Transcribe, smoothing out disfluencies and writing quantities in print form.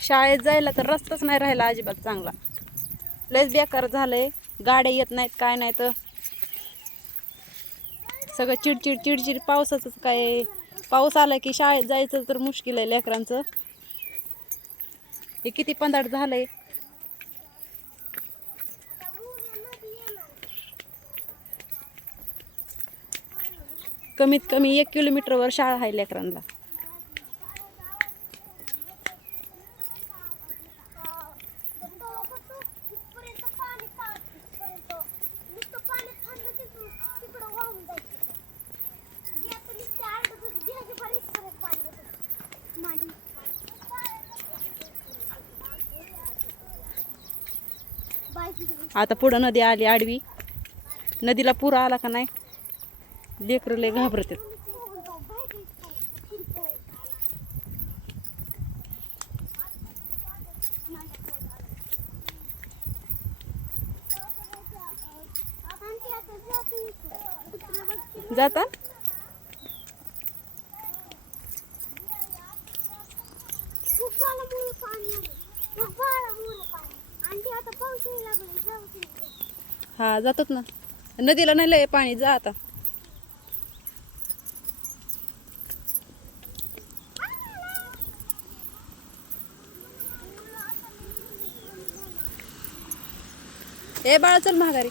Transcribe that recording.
शाळेत जायला तर रस्ताच नाही राहिला अजिबात चांगला. लयच बेकार झालंय. गाड्या येत नाहीत काय नाही तर सगळं चिडचिड चिडचिड. पावसाचंच काय, पाऊस आला की शाळेत जायचं तर मुश्किल आहे लेकरांचं. हे किती पंधाट झालंय. कमीत कमी 1 किलोमीटरवर शाळा आहे लेकरांना. आता पुढं नदी आली आडवी. नदीला पूर आला का नाही लेकरं लय घाबरतात. जाता हा जातात ना. नदीला नाही लय पाणी. जा आता. ए बाळा चल माघारी.